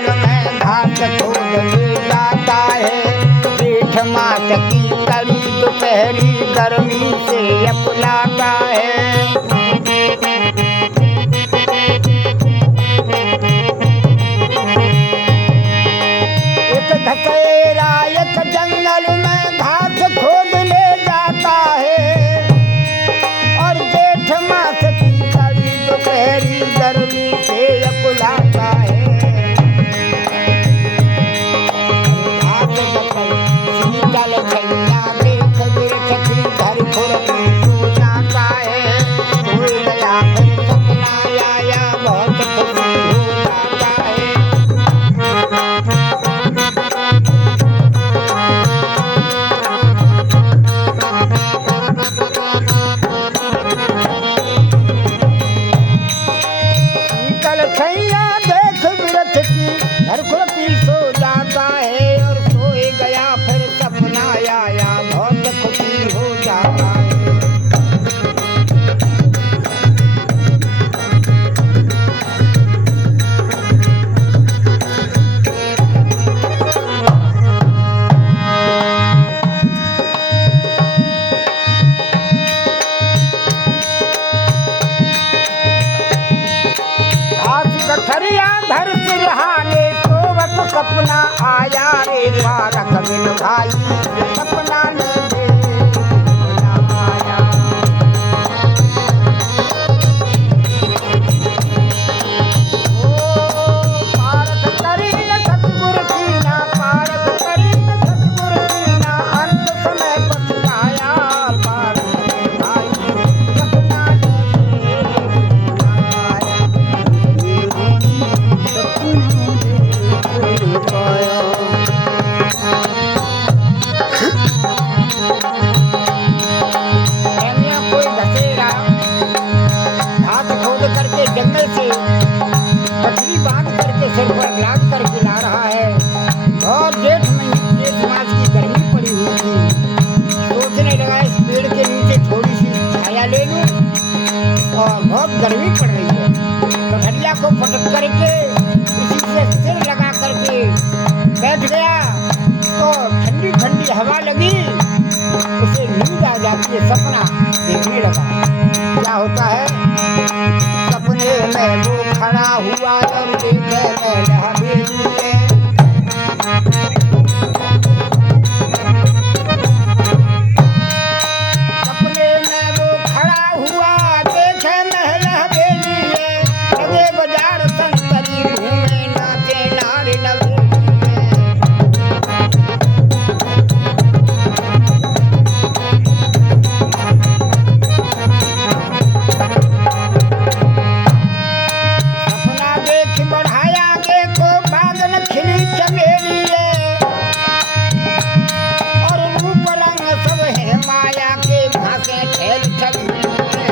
जंगल में घास खोद ले जाता है। जेठ मास की कड़ी दोपहरी गर्मी से अपनाता है। एक धकेरा एक जंगल में घास खोद ले जाता है और जेठ मास की कड़ी दोपहरी गर्मी से अपनाता है। शीतल छैया देख वृक्ष की धर खुरपी सो जाता है। सोए गया फिर सपना आया बहुत खुशी हो जाता है। शीतल छैया देख वृक्ष की धर खुरपी सो जाता है और सोए गया फिर सपना आया बहुत खुशी हो जाता है। घास गठरिया धर सिरहाने सोवत सपना आया रे पारक बिन भाई सपना ने देखना आया। ओ पारक करीन सतगुर कीना, पारक करीन सतगुर कीना, अंत समय पछताया पारक बिन भाई सपना ने देखना आया। कोई धसेरा हाथ खोद करके जंगल से पटरी बांध करके सिर पर लाद करके ला रहा है और जेठ मास की गर्मी पड़ी हुई थी। सोचने लगा इस पेड़ के नीचे थोड़ी सी छाया ले लूं और बहुत गर्मी पड़ रही है। कटहरिया को पटक करके उसी से सिर लगा करके बैठ गया तो ठंडी ठंडी हवा लगी, उसे नींद आ जाती है। सपना देखने लगा। क्या होता है? सपने में वो खड़ा हुआ और देखे मैं हवेली है। सपने में वो खड़ा हुआ देखे महल हवेली है। लगे बाजार संतरी घूमे नाचे नारी नवेली है। सपना देख बढ़ाया देखो बादल खिली चमेली है और रूप रंग सब है माया के भासे खेल छबीली है।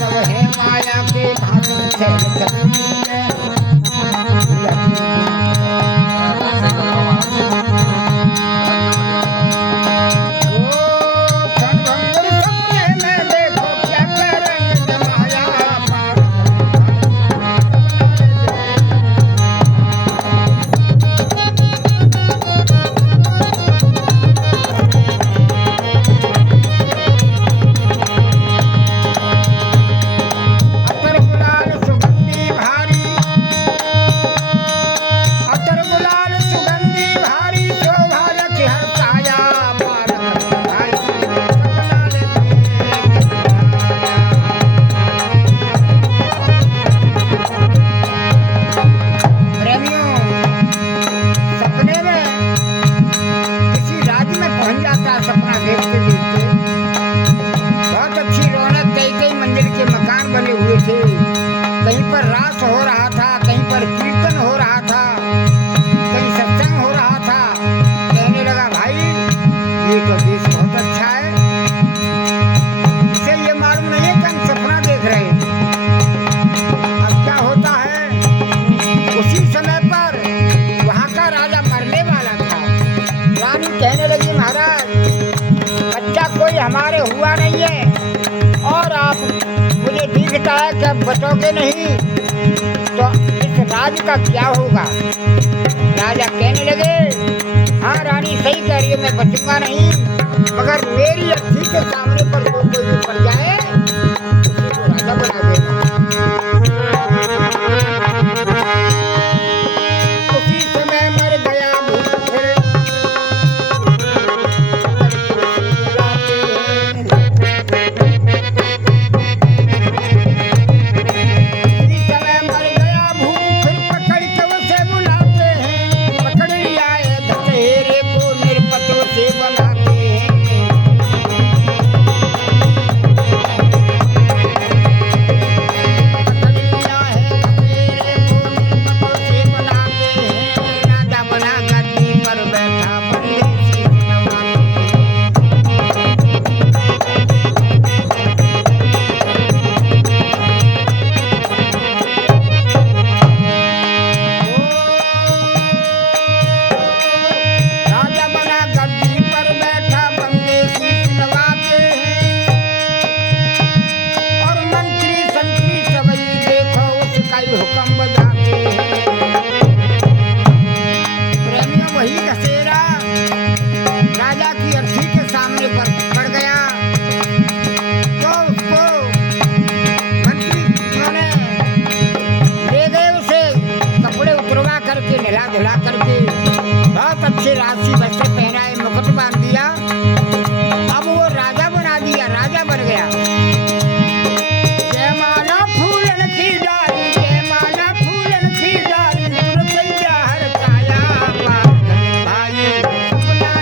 सब है माया के भासे खेल छबीली है। अतर गुलाल सुगंधी भारी अब बचोगे नहीं तो इस राज का क्या होगा। राजा कहने लगे, हाँ रानी सही कह रही है, मैं बचूंगा नहीं, मगर मेरी अर्थी के सामने पर कोई पड़ जाए उसी को राजा बना देना। उसी समय मर गया भूख फिर धुला करके बहुत अच्छे राशि वस्त्र पहनाए, मुकुट बांध दिया। अब वो राजा बना दिया, राजा बन गया। जयमाला फूलन की डाली, जयमाला फूलन की डाली, तुरकैया हर काया भाई सपना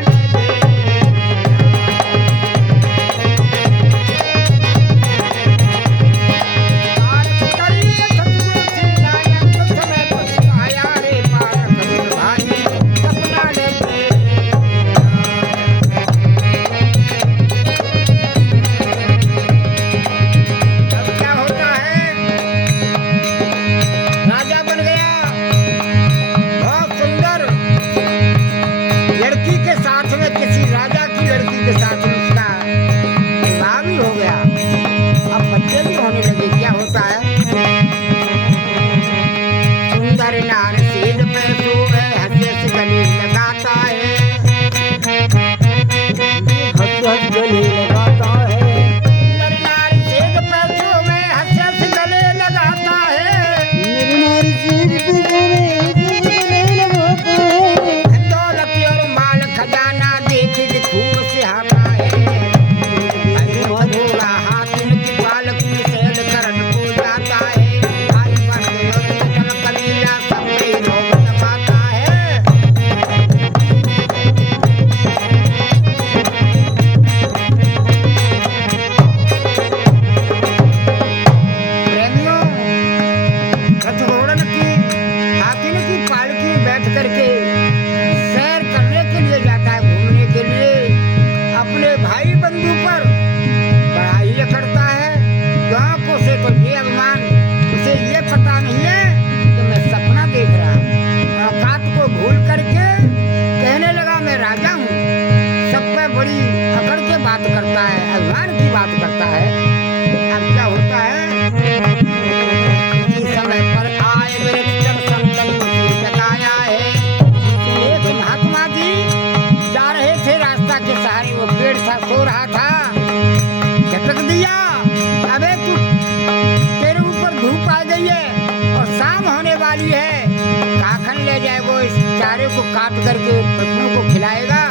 चारे को काट करके पशुओं को खिलाएगा।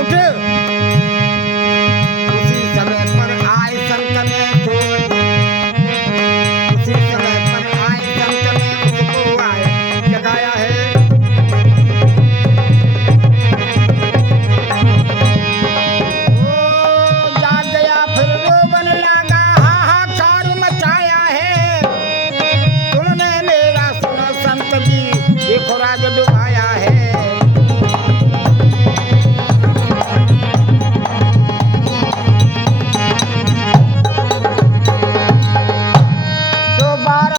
उठ। उसी समय पर आए संत ने, उसी समय पर आए संत ने उसको आए जगाया है। वो जाग गया फिर रोवन लगा, हाहाकार मचाया है। तुमने मेरा सुनो संत जी, देखो राज डुबा